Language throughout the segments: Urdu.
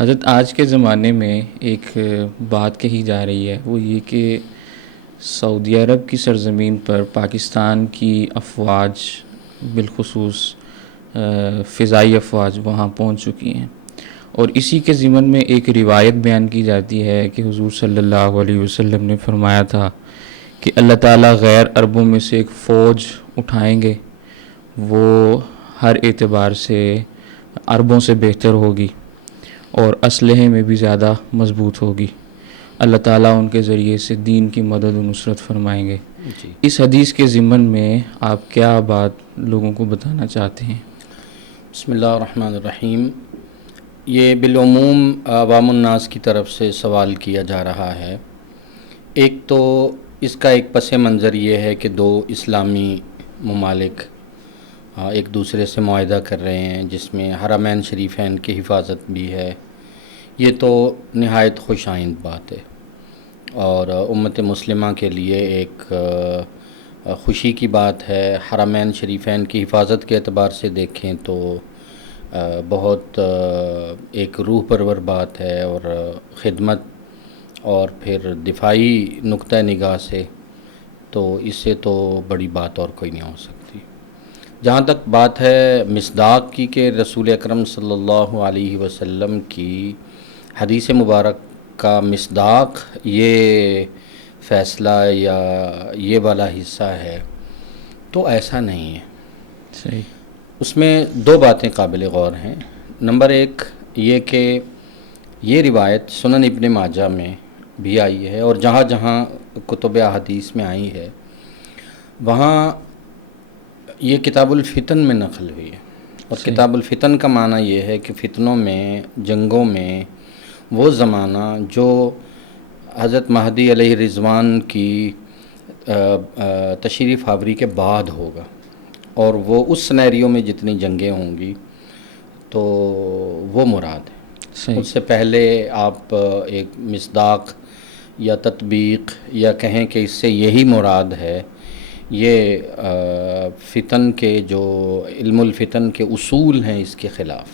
حضرت آج کے زمانے میں ایک بات کہی جا رہی ہے، وہ یہ کہ سعودی عرب کی سرزمین پر پاکستان کی افواج، بالخصوص فضائی افواج وہاں پہنچ چکی ہیں، اور اسی کے ضمن میں ایک روایت بیان کی جاتی ہے کہ حضور صلی اللہ علیہ وسلم نے فرمایا تھا کہ اللہ تعالیٰ غیر عربوں میں سے ایک فوج اٹھائیں گے، وہ ہر اعتبار سے عربوں سے بہتر ہوگی اور اسلحے میں بھی زیادہ مضبوط ہوگی۔ اللہ تعالیٰ ان کے ذریعے سے دین کی مدد و نصرت فرمائیں گے۔ جی، اس حدیث کے ضمن میں آپ کیا بات لوگوں کو بتانا چاہتے ہیں؟ بسم اللہ الرحمن الرحیم۔ یہ بالعموم عوام الناس کی طرف سے سوال کیا جا رہا ہے۔ ایک تو اس کا ایک پس منظر یہ ہے کہ دو اسلامی ممالک ایک دوسرے سے معاہدہ کر رہے ہیں، جس میں حرمین شریفین کی حفاظت بھی ہے۔ یہ تو نہایت خوش آئند بات ہے اور امت مسلمہ کے لیے ایک خوشی کی بات ہے۔ حرمین شریفین کی حفاظت کے اعتبار سے دیکھیں تو بہت ایک روح پرور بات ہے، اور خدمت اور پھر دفاعی نقطہ نگاہ سے تو اس سے تو بڑی بات اور کوئی نہیں ہو سکتی۔ جہاں تک بات ہے مصداق کی کہ رسول اکرم صلی اللہ علیہ وسلم کی حدیث مبارک کا مصداق یہ فیصلہ یا یہ والا حصہ ہے، تو ایسا نہیں ہے۔ صحیح۔ اس میں دو باتیں قابل غور ہیں۔ نمبر ایک یہ کہ یہ روایت سنن ابن ماجہ میں بھی آئی ہے، اور جہاں جہاں کتب احادیث میں آئی ہے وہاں یہ کتاب الفتن میں نقل ہوئی ہے۔ اور صحیح۔ کتاب الفتن کا معنی یہ ہے کہ فتنوں میں، جنگوں میں وہ زمانہ جو حضرت مہدی علیہ رضوان کی تشریف آوری کے بعد ہوگا، اور وہ اس سینیریو میں جتنی جنگیں ہوں گی تو وہ مراد ہے۔ صحیح۔ اس سے پہلے آپ ایک مصداق یا تطبیق یا کہیں کہ اس سے یہی مراد ہے، یہ فتن کے جو علم الفتن کے اصول ہیں اس کے خلاف۔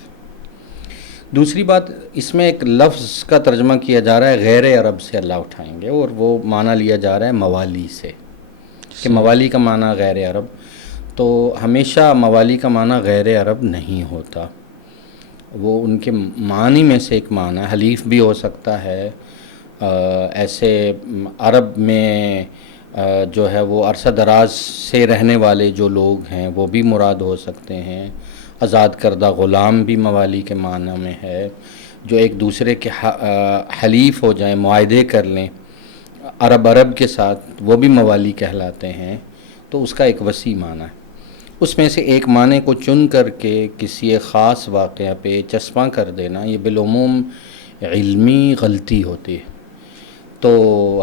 دوسری بات، اس میں ایک لفظ کا ترجمہ کیا جا رہا ہے غیر عرب سے اللہ اٹھائیں گے، اور وہ معنی لیا جا رہا ہے موالی سے، کہ موالی کا معنی غیر عرب۔ تو ہمیشہ موالی کا معنی غیر عرب نہیں ہوتا، وہ ان کے معنی میں سے ایک معنی ہے۔ حلیف بھی ہو سکتا ہے، ایسے عرب میں جو ہے وہ عرصہ دراز سے رہنے والے جو لوگ ہیں وہ بھی مراد ہو سکتے ہیں۔ آزاد کردہ غلام بھی موالی کے معنی میں ہے، جو ایک دوسرے کے حلیف ہو جائیں، معاہدے کر لیں عرب کے ساتھ، وہ بھی موالی کہلاتے ہیں۔ تو اس کا ایک وسیع معنی ہے۔ اس میں سے ایک معنی کو چن کر کے کسی ایک خاص واقعہ پہ چسپاں کر دینا، یہ بالعموم علمی غلطی ہوتی ہے۔ تو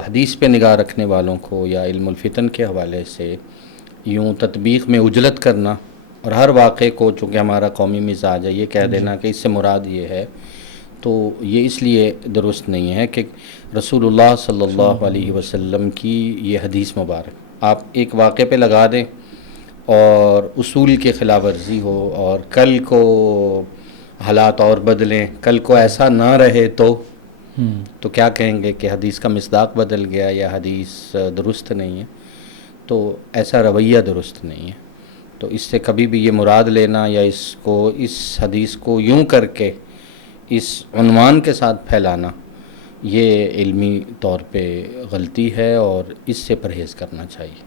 حدیث پہ نگاہ رکھنے والوں کو یا علم الفتن کے حوالے سے یوں تطبیق میں عجلت کرنا، اور ہر واقعے کو، چونکہ ہمارا قومی مزاج ہے، یہ کہہ دینا کہ اس سے مراد یہ ہے، تو یہ اس لیے درست نہیں ہے کہ رسول اللہ صلی اللہ علیہ وسلم کی یہ حدیث مبارک آپ ایک واقعے پہ لگا دیں اور اصول کے خلاف ورزی ہو، اور کل کو حالات اور بدلیں، کل کو ایسا نہ رہے تو کیا کہیں گے کہ حدیث کا مصداق بدل گیا یا حدیث درست نہیں ہے۔ تو ایسا رویہ درست نہیں ہے۔ تو اس سے کبھی بھی یہ مراد لینا یا اس حدیث کو یوں کر کے اس عنوان کے ساتھ پھیلانا، یہ علمی طور پہ غلطی ہے، اور اس سے پرہیز کرنا چاہیے۔